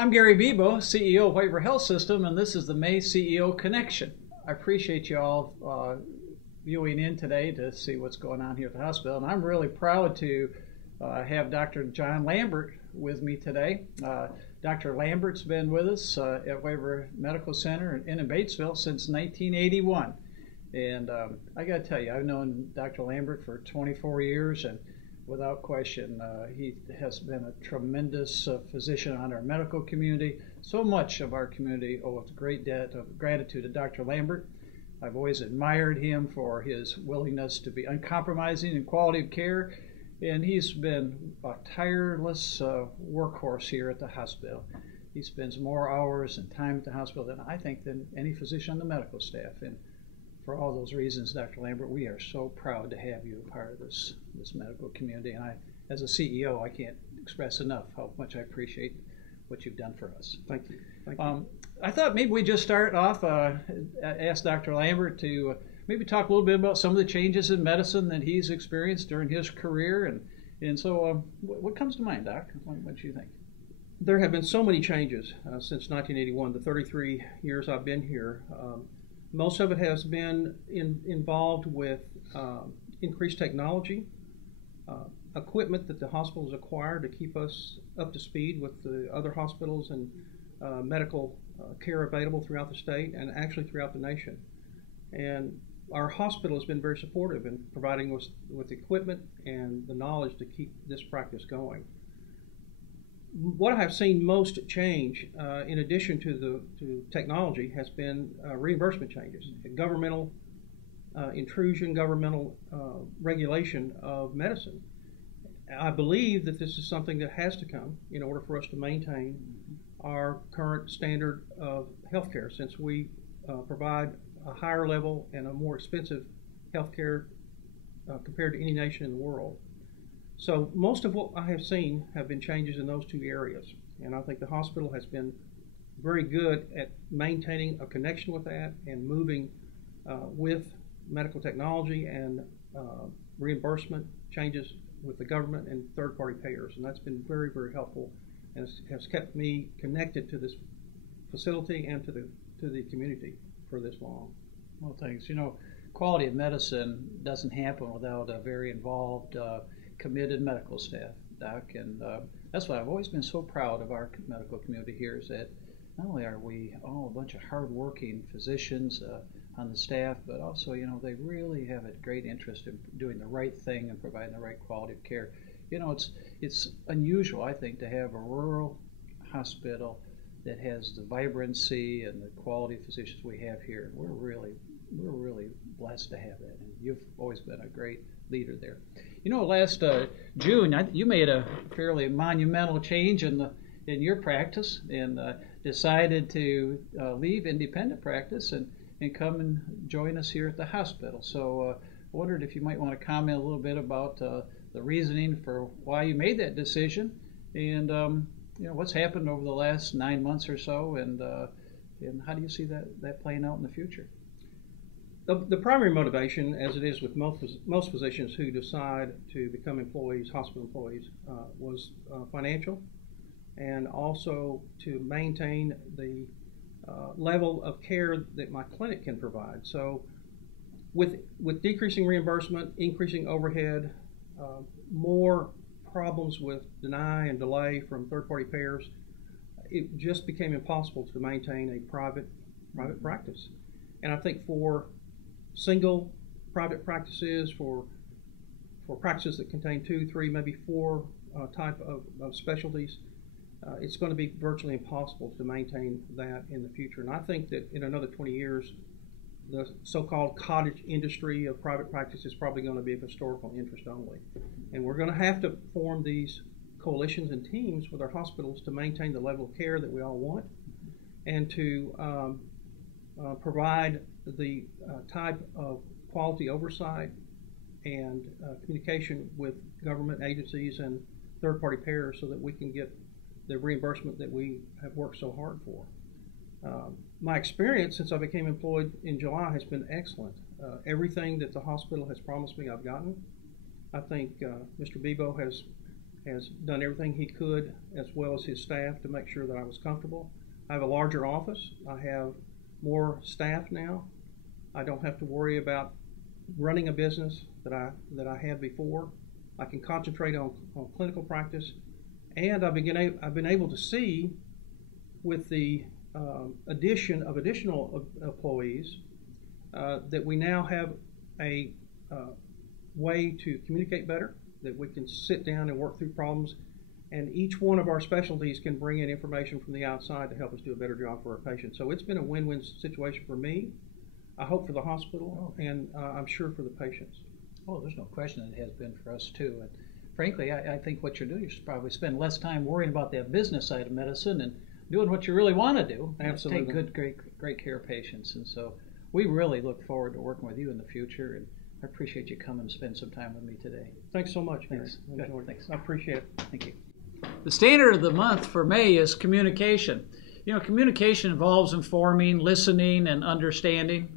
I'm Gary Bebow, CEO of WRHS Health System, and this is the May CEO Connection. I appreciate you all viewing in today to see what's going on here at the hospital, and I'm really proud to have Dr. John Lambert with me today. Dr. Lambert's been with us at WRHS Medical Center in Batesville since 1981. And I got to tell you, I've known Dr. Lambert for 24 years, and without question, he has been a tremendous physician on our medical community. So much of our community owes a great debt of gratitude to Dr. Lambert. I've always admired him for his willingness to be uncompromising in quality of care, and he's been a tireless workhorse here at the hospital. He spends more hours and time at the hospital than I think than any physician on the medical staff. And for all those reasons, Dr. Lambert, we are so proud to have you a part of this medical community. And I, as a CEO, I can't express enough how much I appreciate what you've done for us. Thank you. Thank you. I thought maybe we just start off, ask Dr. Lambert to maybe talk a little bit about some of the changes in medicine that he's experienced during his career. And so what comes to mind, Doc? What do you think? There have been so many changes since 1981, the 33 years I've been here. Most of it has been involved with increased technology, equipment that the hospitals acquired to keep us up to speed with the other hospitals and medical care available throughout the state and actually throughout the nation. And our hospital has been very supportive in providing us with equipment and the knowledge to keep this practice going. What I have seen most change, in addition to technology, has been reimbursement changes, governmental intrusion, governmental regulation of medicine. I believe that this is something that has to come in order for us to maintain our current standard of healthcare, since we provide a higher level and a more expensive healthcare compared to any nation in the world. So most of what I have seen have been changes in those two areas, and I think the hospital has been very good at maintaining a connection with that and moving with medical technology and reimbursement changes with the government and third-party payers, and that's been very, very helpful and has kept me connected to this facility and to the community for this long. Well, thanks. You know, quality of medicine doesn't happen without a very involved, committed medical staff, Doc, and that's why I've always been so proud of our medical community here, is that not only are we all a bunch of hardworking physicians on the staff, but also, you know, they really have a great interest in doing the right thing and providing the right quality of care. You know, it's unusual, I think, to have a rural hospital that has the vibrancy and the quality of physicians we have here. We're really blessed to have that, and you've always been a great leader there. You know, last June, you made a fairly monumental change in your practice and decided to leave independent practice and come and join us here at the hospital. So I wondered if you might want to comment a little bit about the reasoning for why you made that decision, and you know, what's happened over the last 9 months or so, and how do you see that playing out in the future? The primary motivation, as it is with most physicians who decide to become employees, hospital employees, was financial, and also to maintain the level of care that my clinic can provide. So with decreasing reimbursement, increasing overhead, more problems with deny and delay from third-party payers, it just became impossible to maintain a private practice. And I think for single private practices, for practices that contain 2, 3, maybe 4 type of specialties, it's going to be virtually impossible to maintain that in the future. And I think that in another 20 years, the so-called cottage industry of private practice is probably going to be of historical interest only. And we're going to have to form these coalitions and teams with our hospitals to maintain the level of care that we all want, and to provide the type of quality oversight and communication with government agencies and third-party payers so that we can get the reimbursement that we have worked so hard for. My experience since I became employed in July has been excellent. Everything that the hospital has promised me, I've gotten. I think Mr. Bebow has has done everything he could, as well as his staff, to make sure that I was comfortable. I have a larger office. I have more staff now. I don't have to worry about running a business that I had before. I can concentrate on clinical practice, and I've been able to see, with the addition of additional employees, that we now have a way to communicate better, that we can sit down and work through problems, and each one of our specialties can bring in information from the outside to help us do a better job for our patients. So it's been a win-win situation for me, I hope for the hospital, and I'm sure for the patients. Oh, there's no question it has been for us too. And frankly, I think what you're doing, you should probably spend less time worrying about that business side of medicine and doing what you really want to do. Absolutely. Take good, great care of patients. And so we really look forward to working with you in the future. And I appreciate you coming and spend some time with me today. Thanks so much, Gary. Thanks. Thanks. I appreciate it. Thank you. The standard of the month for May is communication. You know, communication involves informing, listening, and understanding.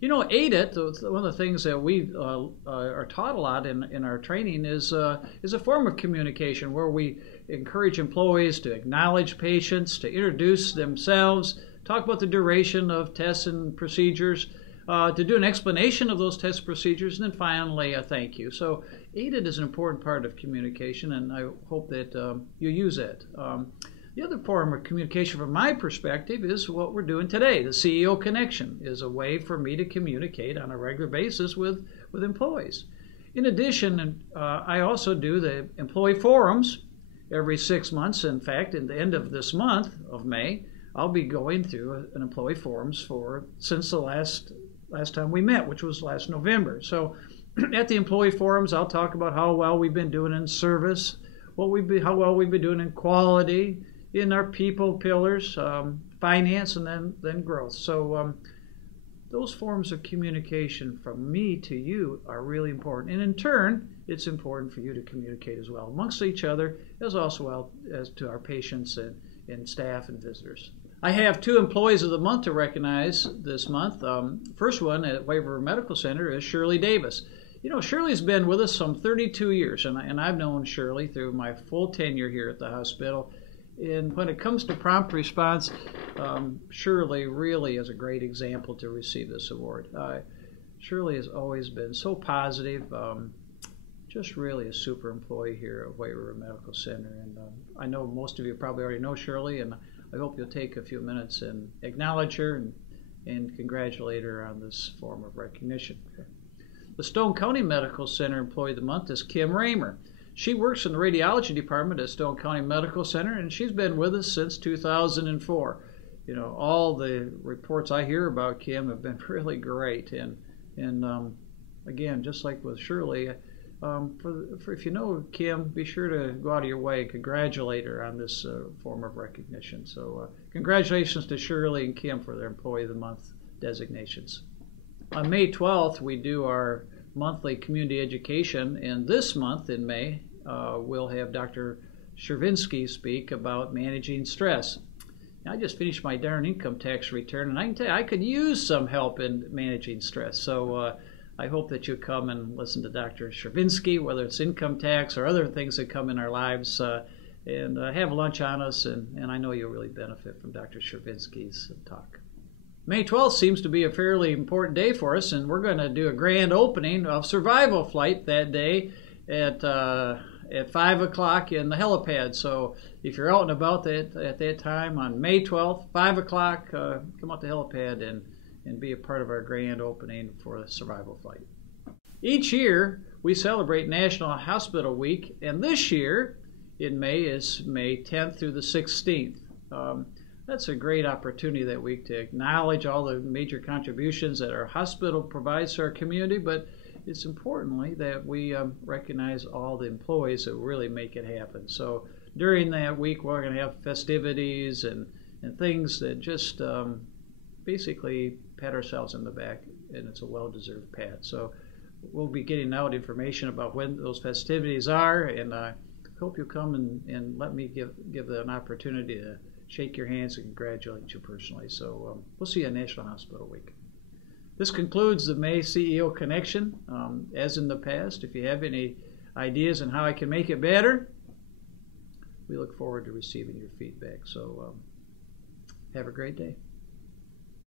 AIDIT, one of the things that we are taught a lot in our training is a form of communication where we encourage employees to acknowledge patients, to introduce themselves, talk about the duration of tests and procedures, to do an explanation of those test procedures, and then finally a thank you. So AIDIT is an important part of communication, and I hope that you use it. The other form of communication from my perspective is what we're doing today. The CEO Connection is a way for me to communicate on a regular basis with employees. In addition, I also do the employee forums every 6 months. In fact, at the end of this month of May, I'll be going through an employee forums since the last time we met, which was last November. So at the employee forums, I'll talk about how well we've been doing in service, how well we've been doing in quality, in our people pillars, finance, and then growth. So those forms of communication from me to you are really important. And in turn, it's important for you to communicate as well amongst each other, as well as to our patients and staff and visitors. I have 2 employees of the month to recognize this month. First one at White River Medical Center is Shirley Davis. You know, Shirley's been with us some 32 years, and I've known Shirley through my full tenure here at the hospital. And when it comes to prompt response, Shirley really is a great example to receive this award. Shirley has always been so positive, just really a super employee here at White River Medical Center. And I know most of you probably already know Shirley, and I hope you'll take a few minutes and acknowledge her and congratulate her on this form of recognition. The Stone County Medical Center Employee of the Month is Kim Raymer. She works in the radiology department at Stone County Medical Center, and she's been with us since 2004. You know, all the reports I hear about Kim have been really great. And again, just like with Shirley, if you know Kim, be sure to go out of your way and congratulate her on this form of recognition. So congratulations to Shirley and Kim for their Employee of the Month designations. On May 12th, we do our monthly community education, and this month in May, we'll have Dr. Chervinsky speak about managing stress. Now, I just finished my darn income tax return, and I can tell you I could use some help in managing stress. So I hope that you come and listen to Dr. Chervinsky, whether it's income tax or other things that come in our lives, and have lunch on us, and I know you'll really benefit from Dr. Chervinsky's talk. May 12th seems to be a fairly important day for us, and we're going to do a grand opening of Survival Flight that day at 5 o'clock in the helipad. So if you're out and about at that time on May 12th, 5 o'clock, come out to the helipad and be a part of our grand opening for the Survival Flight. Each year, we celebrate National Hospital Week, and this year in May is May 10th through the 16th. That's a great opportunity that week to acknowledge all the major contributions that our hospital provides to our community, but it's importantly that we recognize all the employees that really make it happen. So during that week, we're going to have festivities and things that just basically pat ourselves in the back, and it's a well-deserved pat. So we'll be getting out information about when those festivities are, and I hope you'll come and let me give an opportunity to shake your hands and congratulate you personally. So we'll see you at National Hospital Week. This concludes the May CEO Connection. As in the past, if you have any ideas on how I can make it better, we look forward to receiving your feedback. So have a great day.